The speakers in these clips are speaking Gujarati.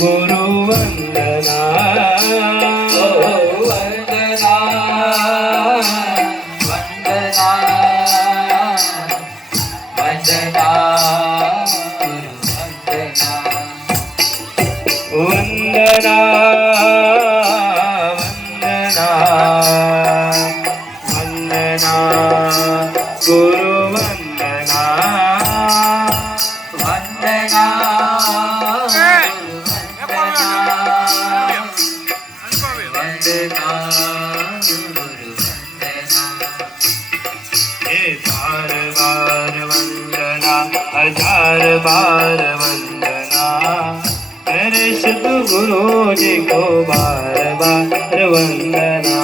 गुरु वंदना वंदना वंदना वंदना वंदना वंदना वंदना गुरु वंदना वंदना बार बार वंदना हजार बार वंदना मेरे सद्गुरु जी को बार बार वंदना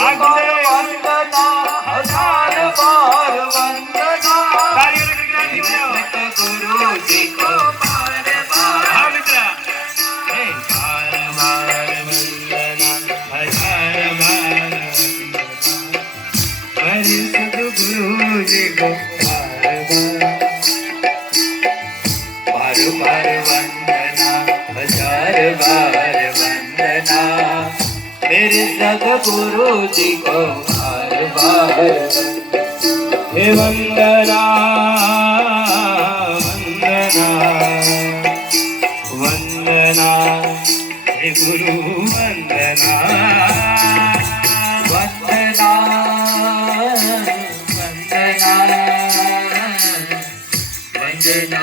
वंदना हजार बार वंदना गुरु जी को बार बार बार बार वंदना हजार बार मेरे सद्गुरु जी को बार बार वंदना हजार बार वंदना मेरे सद्गुरु जी को बार बार हे वंदना वंदना वंदना हे गुरु वंदना वंदना वंदना वंदना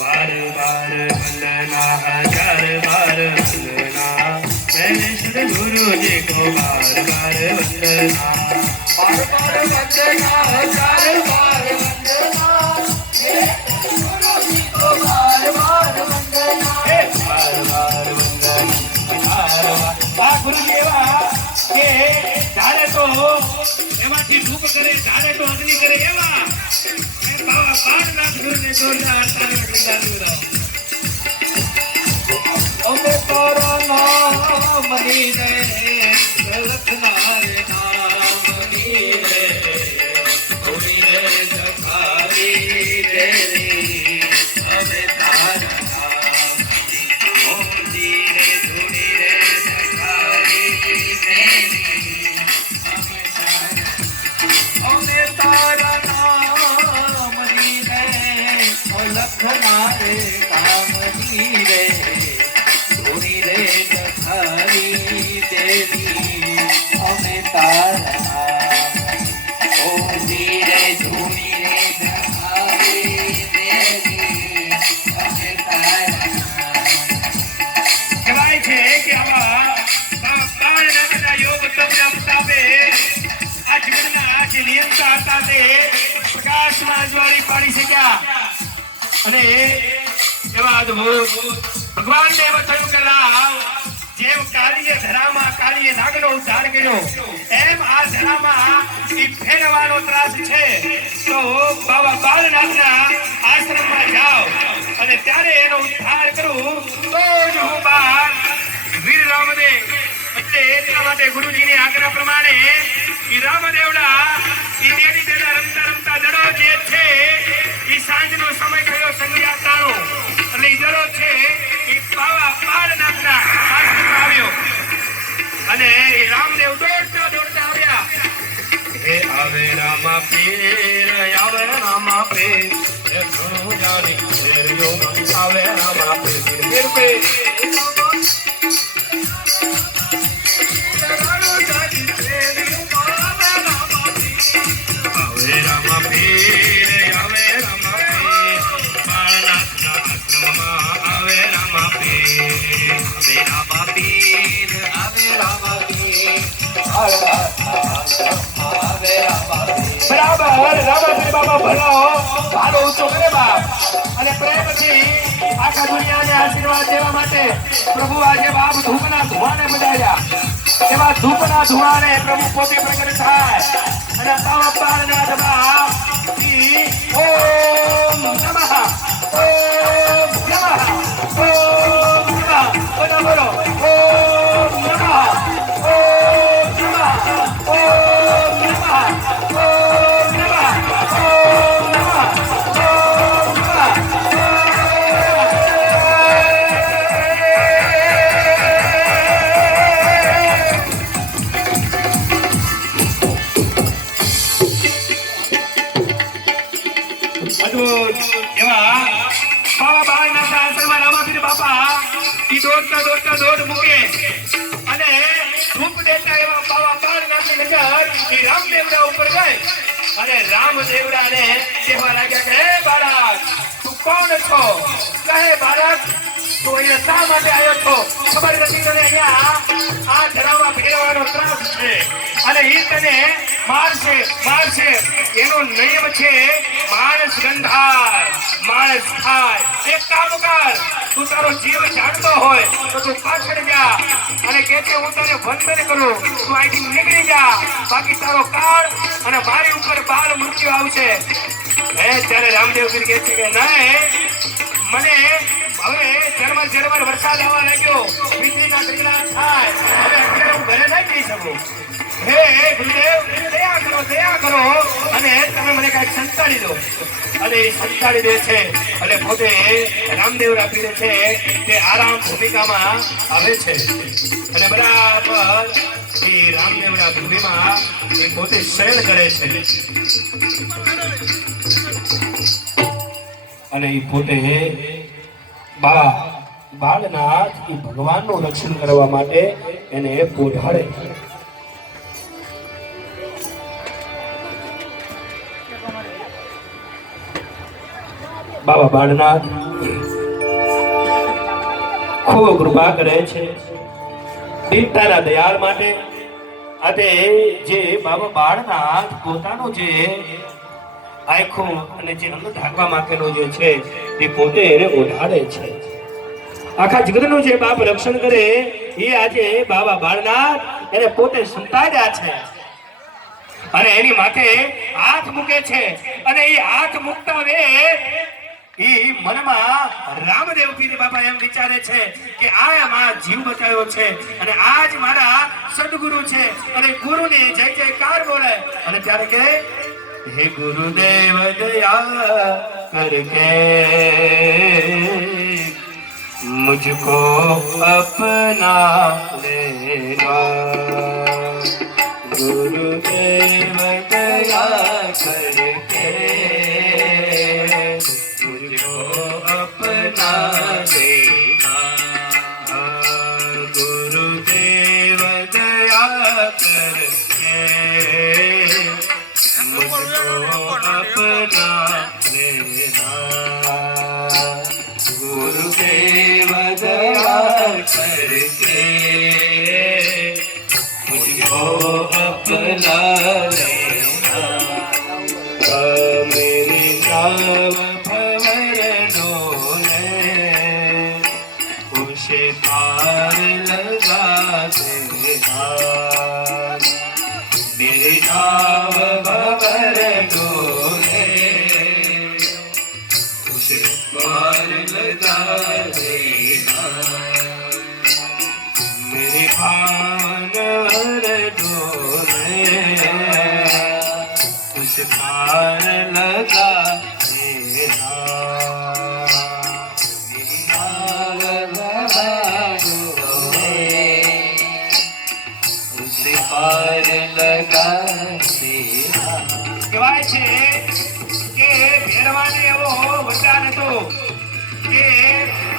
बार बार वंदना हजार बार वंदना मैंने सद्गुरु जी को बार बार वंदना बार बार वंदना हजार बार वंदना गुरु जी को बार बार वंदना बार बार वंदना गुरुजी एवा કે જાણે તો એમાંથી ધૂપ કરે જાણે તો અગ્નિ કરે એવા બાવા પાડનાથ ગુરુને જોરદાર તાળીઓ વગાડો ઓમે તારા નામ મની રે લખના રે નામ મની રે ઓમી રે જખારી રે અમે તારા નામ ઓમજી રે ધૂણી રે સખારી રે અમે તારા નામ મની રે લખના રે કામની રે ધૂણી રે જખારી દેવી અમે તારા ઓજી રે ધૂણી રે જખારી દેવી અમે તારા કહેવાય છે કે આવા પાળનાથના યોગ તપના પ્રતાપે આ જીવનના જે નિયંતા હતા તે પ્રકાશના અજવાળી પાડી શક્યા અને એવા અદભુત ભગવાનને એમ થયું કે લાવ જેમ કાળીએ ધરામાં કાળીએ નાગનો ઉદ્ધાર કર્યો એમ આ ધરામાં ઈ ફેરવાનો ત્રાસ છે તો બાબા બાળનાથના આશ્રમમાં જાઓ અને ત્યારે એનો ઉદ્ધાર કરું તો જ હું બાળ વીર રામદેવ એટલે એટલા માટે ગુરુજીની આજ્ઞા પ્રમાણે ઈ રામદેવડા ઈ દેવી દેવડા રમતા રમતા દડો જે છે ઈ સાંજનો સમય થયો સંધ્યા તાણો એટલે ઈ દડો છે ઈ બાબા બાળનાથના આશ્રમમાં આવ્યો અને ઈ રામદેવ દોડતા દોડતા આવ્યા હે આવે રામા પીર આવે રામા પીર એ ઘણું જાણી ફેર્યો આવે રામા પીર પીર આખા દુનિયાને આશીર્વાદ દેવા માટે પ્રભુ આજે બાપ ધૂપના ધુમાને બજાવ્યા એવા ધૂપના ધુમાને પ્રભુ પોતે પ્રગટ થાય અને તાવા પારના દબા ઓમ નમઃ ઓમ નમઃ ઓમ નમઃ બોલો બોલો ઓમ નમઃ ઓમ નમઃ ઓમ દૂર એવા બાબા બાળનાથના આશ્રમમાં રામાપીર બાપા ઈ દોડ મૂકે અને ધૂપ દેતા એવા બાબા બાળનાથની નજર ઈ રામદેવડા ઉપર ગઈ અને રામદેવડાને કહેવા લાગ્યા કે હે બાળક તું કોણ છો? કહે બાળક તું અહીંયા શા માટે આવ્યો છો? ખબર નથી તને અહીંયા આ ધરામાં ફેરવાનો ત્રાસ છે અને ઈ તને મારશે એનો નિયમ છે માણસ ગંધાય માણસ ખાય. એક કામ કર, તું તારો જીવ જાણતો હોય તો તું પાછળ જા અને કે છે હું તને વંદન કરું, તું અહીંથી નીકળી જા, બાકી તારો કાળ અને મારી ઉપર બાળ મૃત્યુ આવશે. ત્યારે રામદેવ પીર કહે છે કે નહીં, મને હવે ઝરમર વરસાદ આવવા લાગ્યો, વીજળીના ગગડાટ થાય, હવે અત્યારે હું ઘરે નહીં જઈ શકું. હે ગુરુદેવ દયા કરો અને તમે મને કઈક સંતાડી દો. અને એ સંતાડી દે છે અને પોતે રામદેવ પીરે છે તે આરામ ભૂમિકામાં આવે છે અને બરાબર એ રામદેવના ભૂમિમાં એ પોતે શયન કરે છે અને એ પોતે બાળનાથ એ ભગવાનનું રક્ષણ કરવા માટે એને પોઢાડે. બાબા બાળનાથ ખૂબ કૃપા કરે છે દીપતાના દયાળ માટે. આજે જે બાબા બાળનાથ પોતાનું જે આખું અને જે અંગ ઢાંકવા માંગેલું જે છે એ પોતે એને ઓઢાડે છે. આખા જગતનું જે બાપ રક્ષણ કરે એ આજે બાબા બાળનાથ એને પોતે સંતાડ્યા છે અને એની માથે હાથ મૂકે છે અને એ હાથ મૂકતા વે ઈ મનમાં રામદેવ પીર બાપા એમ વિચારે છે કે આમાં જીવ બચાવ્યો છે અને આજ મારા સદગુરુ છે અને ગુરુને જય જયકાર બોલે અને ત્યારે કે હે ગુરુદેવ દયા કરકે મુझको अपना लेना, गुरुदेव दया करके मुझको अपना लेना, गुरुदेव दया करके मुझको अपना लेना, गुरुदेव दया करके मुझको अपना लेना, मेरी नाव भंवर डोले उसे पार लगा देना, मेरी नाव भंवर डोले उसे पार लगा देना, मेरे भानवर डोले उस पार लगा देना, मेरी भानवर डोले उस पार लगा देना. કહેવાય છે કે ભેરવાને એવો વચન હતો કે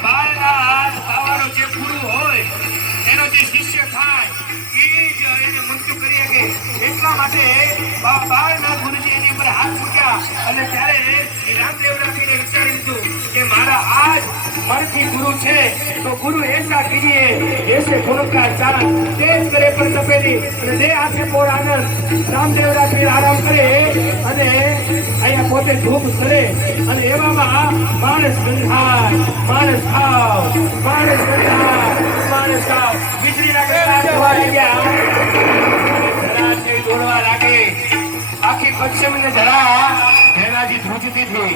બાળનાથ બાવાનો જે ગુરુ હોય એનો જે શિષ્ય થાય એ જ એને મૃત્યુ કરી શકે. એટલા માટે બાળનાથ ગુરુજી એની ઉપર હાથ મૂક્યા અને ત્યારે એ રામદેવ રાખીને વિચારી લીધું કે મારા આજ મનથી ગુરુ છે તો ગુરુ એસા કીજીએ જૈસે ગુરુ કા ચાંદ તેજ કરે પર તપેલી અને દે આંખે પોર આનંદ. રામદેવ રાખી આરામ કરે અને અહીંયા પોતે ધૂપ કરે અને એવામાં માણસ બંધાય, માણસ ખાવ, માણસ બંધાય, માણસ ખાવ. વીજળીના ગગડાટ થવા લાગ્યા, દોડવા લાગે. આખી પશ્ચિમને જરા ભેલાજી ધ્રુજતી થઈ.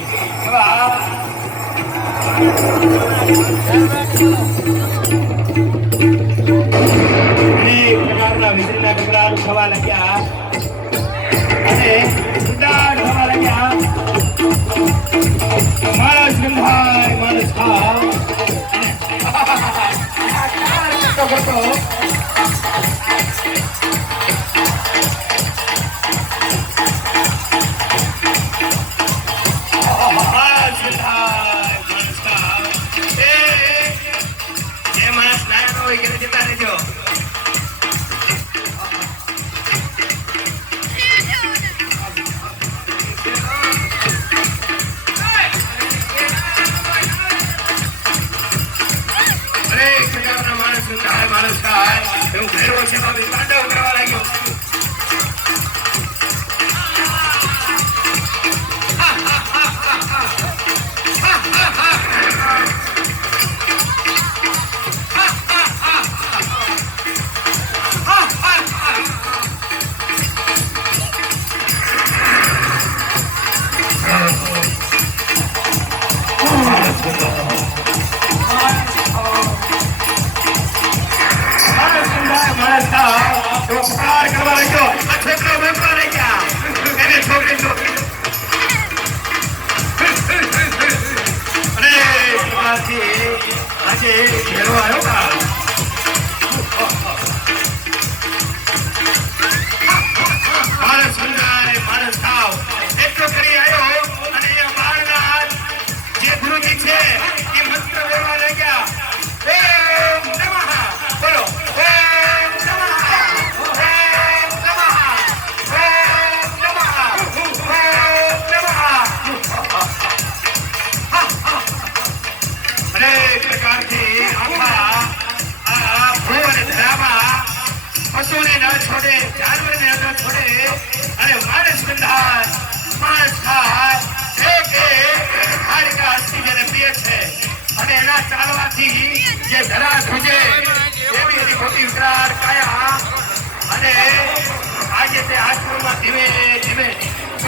પ્રકારના વીજળીના ગગડાટ થવા લાગ્યા અને ઉડાડ થવા લાગ્યા. માણસ ગંધાય, માણસ ખાવ.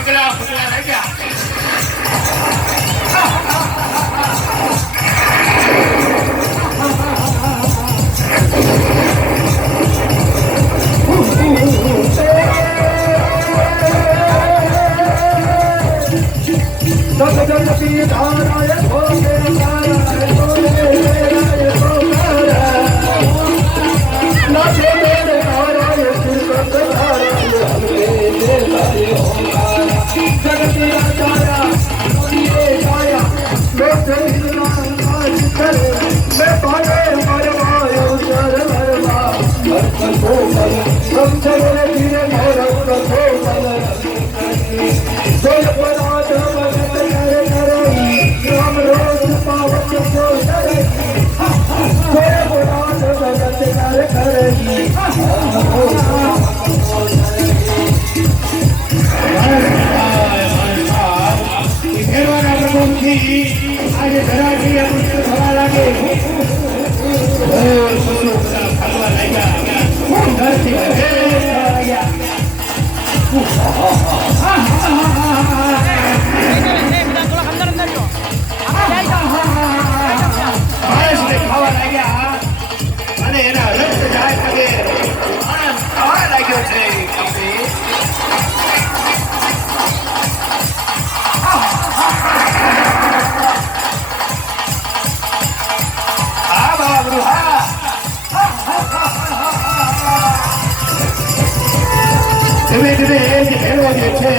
પગલા પગલા લાગ્યા. આજે ધરાજી થવા લાગે. ખાવા લાગ્યા. ખાવા લાગ્યા અને એના રક્ત જાય પગે આનંદ ખાવા લાગ્યો છે. ધીમે ધીમે જે ભેળો જે છે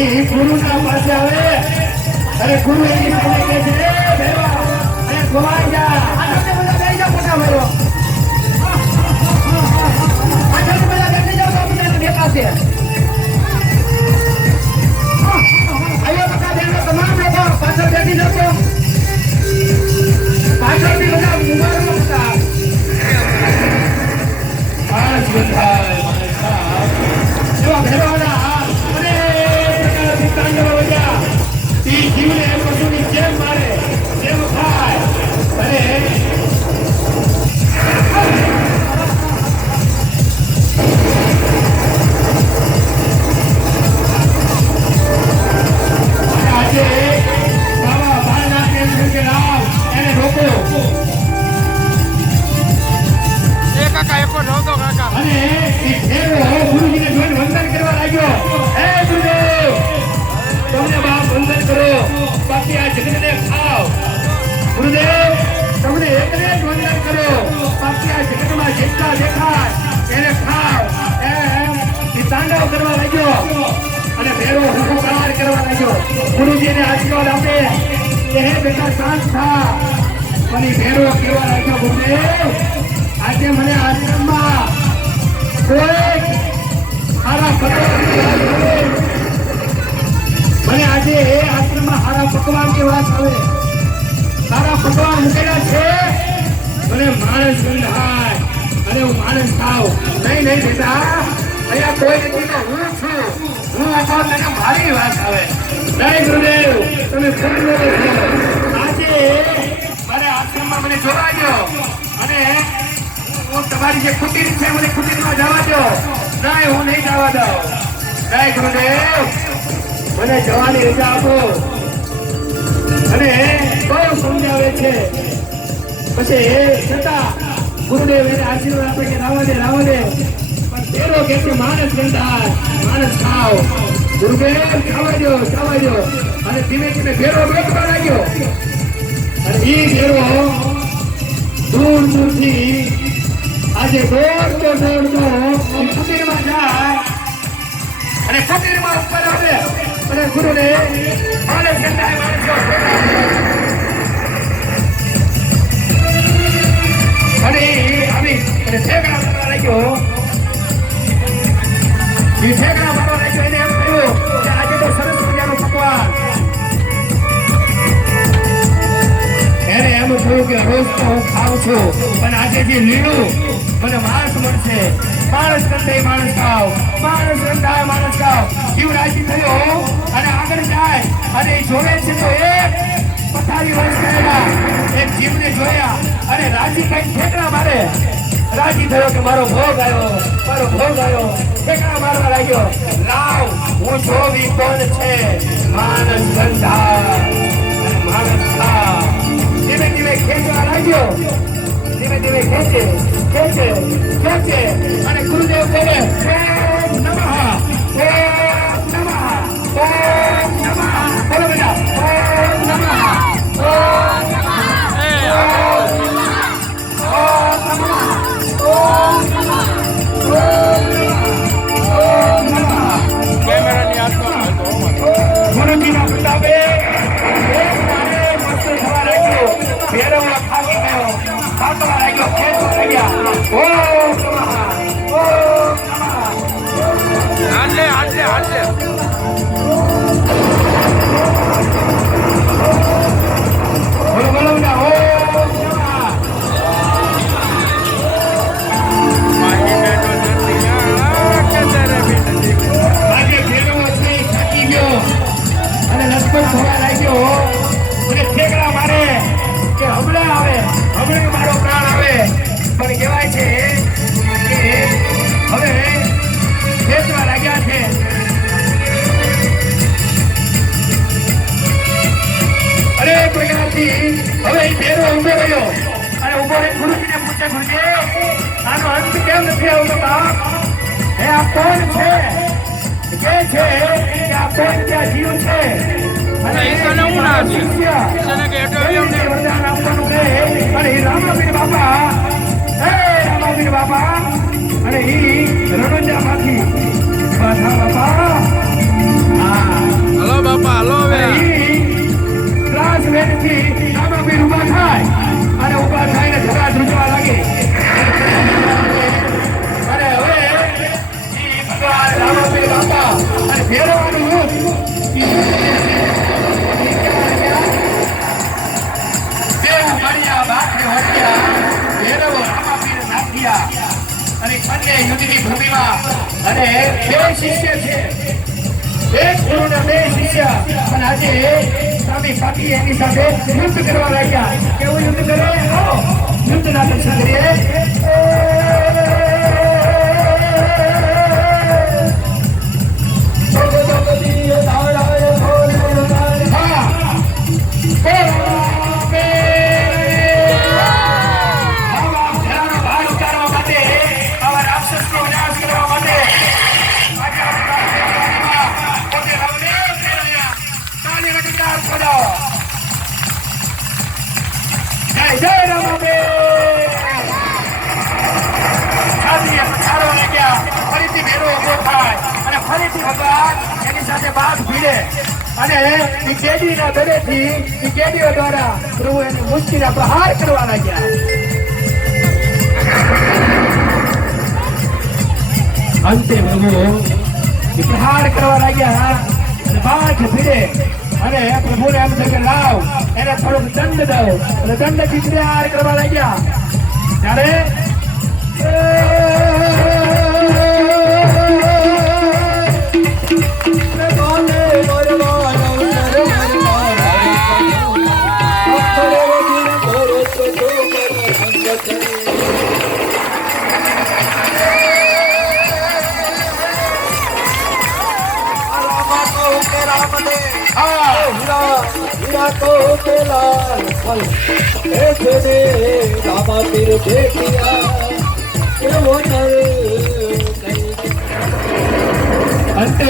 એ ગુરુના પાસે આવે અને ગુરુ એની પાસે કહે છે ભેળવા અને ખોવાઈ જા. બધા બેસી જાઓ મોટા ભેળો. પાછળથી બધા બેસી જાઓ તો બધા દેખાશે. અહીંયા બધા ભેળો તમામ લોકો પાછળ બેસી જશો. પાછળથી બધા ઉભારો હતા. પાંચ બધા જીવને પશુની જેમ મારે જેમ ખાય અને આજે બાબા બાળનાથ એમ કે રામ એને રોકો. અને ગુરુજીને જોઈને વંદન કરવા લાગ્યો. હે ગુરુદેવ તમને બાપ વંદન કરો બાકી આ જગતને ખાઓ. ગુરુદેવ તમને એકને જ વંદન કરો બાકી આ જગતમાં જેટલા દેખાય એને ખાઓ. એમ તાંડવ કરવા લાગ્યો અને ભેરો હુકુકાર કરવા લાગ્યો. ગુરુજીને આશીર્વાદ આપે કે હે બેટા શાંત થા. મને ભેરો કહેવા લાગ્યો ગુરુદેવ આજે મને આશ્રમમાં કોઈ સારા મને આજે આશ્રમમાં સારા પકવાન કે વાત આવે. સારા પકવાન મૂકેલા છે મને માણસ ગંધાય અને હું માણસ ખાવ. નહીં નહીં બેટા અહીંયા કોઈ નથી તો હું છું. હું અપાવ તને મારી વાત આવે. નહીં ગુરુદેવ તમે ખુદ આજે મારે આશ્રમમાં મને જોવા દો અને હું તમારી જે કુટીર છે મને કુટીરમાં જવા દો. નહીં હું નહીં જવા દઉં. નહીં ગુરુદેવ મને જવાની રજા આપો. અને બહુ સમજાવે છે પછી એ છતાં ગુરુદેવ એને આશીર્વાદ આપે કે રાવા દે રાવા દે. પણ પેલો કે માણસ ગંધાય માણસ ખાઓ. ગુરુદેવ ખાવા દો ખાવા દો. અને ધીમે ધીમે ભેરો બેઠવા લાગ્યો અને એ ભેરો દૂર દૂરથી આજે દોડતો કુટીરમાં જાય અને કુટીરમાં ઉપર આવે અને ગુરુને માણસ ગંધાય માણસ અને આવી અને ઠેકડા મારવા લાગ્યો. એ ઠેકડા મારવા લાગ્યો એને એમ કહ્યું કે આજે તો સરસ મજાનું પકવાન. એને એમ થયું કે રોજ તો હું ખાઉં છું પણ આજે જે લીલું મને માણસ મળશે. માણસ ગંધાય માણસ ખાવ. માણસ ગંધાય માણસ ખાવ. જીવ રાજી થયો અને આગળ જાય અને એ જોવે છે તો એક પથારી વર્ષ ગયેલા એક જીવને જોયા અને રાજી કઈ ઠેકડા મારે રાજી થયો કે મારો ભોગ આવ્યો ઠેકડા મારવા લાગ્યો. લાવ હું જોવી કોણ છે માનસ ગંધા માનસ થા. ધીમે ધીમે ખેંચવા લાગ્યો. ધીમે ધીમે ખેંચે અને ગુરુદેવ કહે ઓમ નમઃ બોલો બેટા ઓમ નમઃ ગુરુજીના પ્રતાપે મસ્ત થવા લાગ્યો. ભેરવડો થાકી ગયો. થાકવા લાગ્યો. ખેંચવા લાગ્યા. ઓમ નમઃ ઓમ નમઃ. હાલે બોલો બોલો બેટા ઓમ નમઃ. આજે ભેરવડો થાકી ગયો અને લશ્કર થવા લાગ્યો અને ઠેકડા મારે કે હમણાં મારો પ્રાણ આવે. પણ કહેવાય છે કે હવે ખેંચવા લાગ્યા છે. અરે પ્રકારથી હવે એ ભેરો ઉભો રહ્યો અને ઉભો રહી ગુરુજીને પૂછે ગુરુજી આનો અંત કેમ નથી આવતો બાપ? હે આ કોણ છે? કે છે કે આ કોણ ત્યાં જીવ છે અને ઈશ્વરને હું ના છે? ઈશ્વરને કે એટલો એમ નહીં. વરદાન આપવાનું કહે અને એ રામાપીર બાપા અને એ રણોજામાંથી બાધા બાપા હલો બાપા હલો હવે ત્રાસ વેદથી રામાપીર ઊભા થાય અને ઊભા થઈને ધરા ધ્રુજવા લાગે. અને હવે ભગવાન રામાપીર બાપા અને ભેરવાનું યુદ્ધ અને બંને યુદ્ધની ભૂમિમાં અને બે શિષ્ય છે. એક ગુરુના બે શિષ્ય પણ આજે સ્વામી પાટી એની સાથે યુદ્ધ કરવા લાગ્યા. કેવું યુદ્ધ કરે? યુદ્ધના દર્શન કરીએ. જય રામાપીર. છાતીએ પથારો લાગ્યા. ફરીથી ભેરો ઉભો થાય અને ફરીથી ભગવાન એની સાથે બાદ ભીડે અને એ કેડીના દરેથી એ કેડીઓ દ્વારા પ્રભુ એની મુશ્કેલીના પ્રહાર કરવા લાગ્યા. અંતે પ્રભુ એ પ્રહાર કરવા લાગ્યા અને બાદ ભીડે અને પ્રભુને એમ થયું કે લાવ એને થોડોક દંડ દો અને દંડથી પ્રહાર કરવા લાગ્યા. ત્યારે અંતે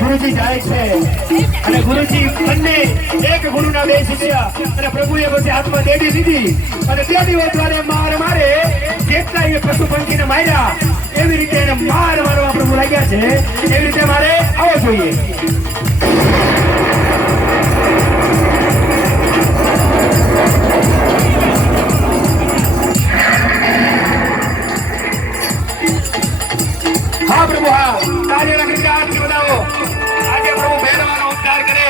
ગુરુજી જાય છે અને ગુરુજી બંને એક ગુરુના બે શિષ્ય અને પ્રભુએ પછી હાથમાં દેવી દીધી અને તે દિવસ દ્વારા મારે જેટલા એ પશુ પંખીને માર્યા એવી રીતે એને મારવા પ્રભુ લાગ્યા છે. એવી રીતે મારે આવો જોઈએ. હા પ્રભુ હા કાર્ય આરતી બનાવો. આજે પ્રભુ ભેરવાનો ઉદ્ધાર કરે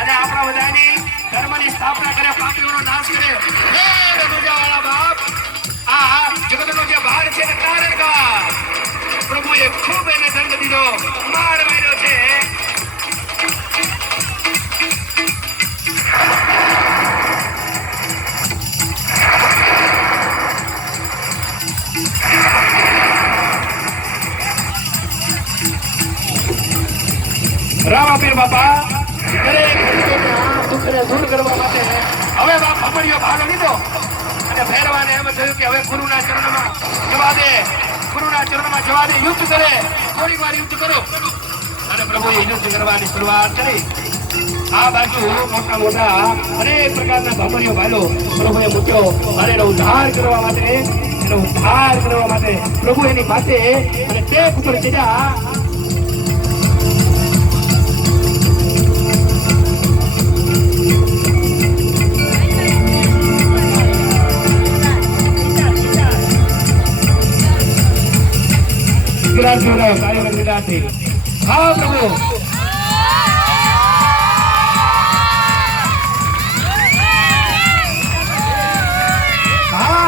અને આપણા બધાની ધર્મની સ્થાપના કરે, પાપીઓનો નાશ કરે. હે રઘુજાવાળા બાપ, આ જગતનો જે ભાર છે તે તારણ કર. પ્રભુએ ખૂબ એને દંડ દીધો, માર માર્યો છે. રામાપીર બાપા દરેક ભક્તોના દુઃખને દૂર કરવા માટે હવે બાપ ભમરીયો ભાગ લીધો અને ભૈરવાને એમ થયું કે હવે ગુરુના ચરણમાં જવા દે, ગુરુના ચરણમાં જવા દે, યુદ્ધ કરે, થોડીક વાર યુદ્ધ કરો. અને પ્રભુએ યુદ્ધ કરવાની શરૂઆત કરી. આ બાજુ મોટા મોટા અનેક પ્રકારના ભમરીઓ ભાઈઓ પ્રભુએ મૂક્યો અને એનો ઉદ્ધાર કરવા માટે પ્રભુ એની પાસે અને ટેક ઉપર ચડ્યા. હા પ્રભુ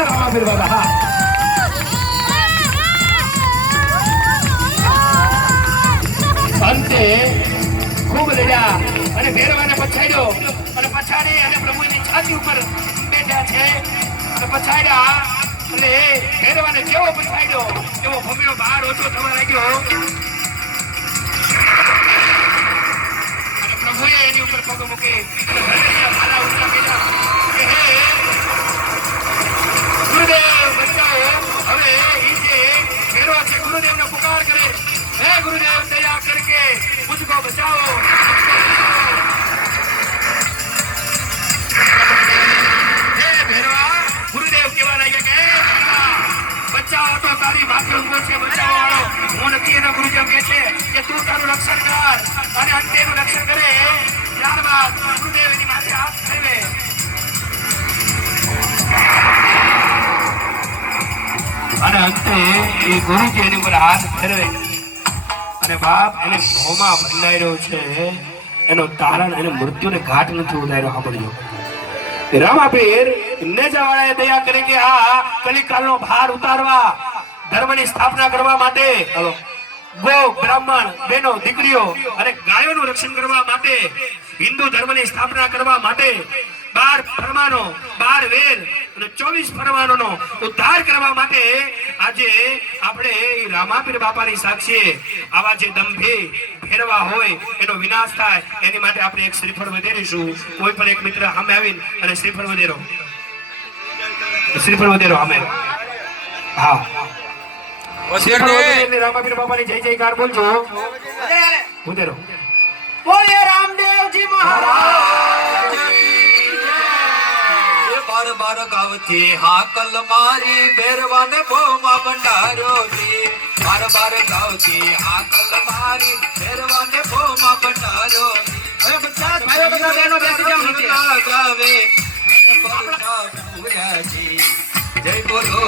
રામાપીર બાબા હા અંતે ખૂબ લડ્યા અને ભેરવાને પછાડ્યો અને પછાડી અને પ્રભુની છાતી ઉપર બેઠા છે અને પછાડ્યા એટલે ભેરવાને જેવો પછાડ્યો એવો ભમરીઓ બહાર ઓછો થવા લાગ્યો અને પ્રભુએ એની ઉપર પગ મૂકી મારા ઊંચા કર્યા કે હે ગુરુદેવ બચાવો. હવે એ જે ભેરવા છે ગુરુદેવને પુકાર કરે, હે ગુરુદેવ દયા કરકે મુझको બચાવો. હે ભેરવા ગુરુદેવ કેવા લાગ્યા કે બચાવો તો તારી માથે ઉભો છે બચાવવા વાળો હું નથી. એનો ગુરુદેવ કહે છે કે તું તારું રક્ષણ કર અને અંતે એનું રક્ષણ કરે. ત્યારબાદ ગુરુદેવ એની માથે હાથ ફેરવે અને અંતે એ ગુરુજી એની ઉપર હાથ ફેરવે અને બાપ એને મોંમાં બંધાયેલો છે એનો તારણ એને મૃત્યુને ઘાટ નથી ઉતાર્યો. સાંભળજો રામાપીર નેજાવાળાએ દયા કરી કે આ કલિકાલનો ભાર ઉતારવા, ધર્મની સ્થાપના કરવા માટે, ગો બ્રાહ્મણ બહેનો દીકરીઓ અને ગાયોનું રક્ષણ કરવા માટે, હિન્દુ ધર્મની સ્થાપના કરવા માટે 12 ફરમાનો, 12 વેદ અને 24 ફરમાનોનો ઉદ્ધાર કરવા માટે આજે આપણે રામાપીર બાપાની સાક્ષીએ આવા જે દંભી ફેરવા હોય એનો વિનાશ થાય એની માટે આપણે એક શ્રીફળ વધેરીશું. કોઈ પણ એક મિત્ર સામે આવીને અને શ્રીફળ વધેરો સામે હા રામાપીર બાપાની જય જયકાર બોલજો. વધેરો બોલે રામદેવજી મહારાજ. બાર બાર ગાવથી હાકલ મારી ભેરવાને ભોમાં ભંડારો દી. બાર બાર ગાવથી હાકલ મારી ભેરવાને ભોમાં ભંડારો. હવે બધા ભાઈઓ બધા બહેનો બેસી જાઓ નીચે. ગાવે જય બોલો.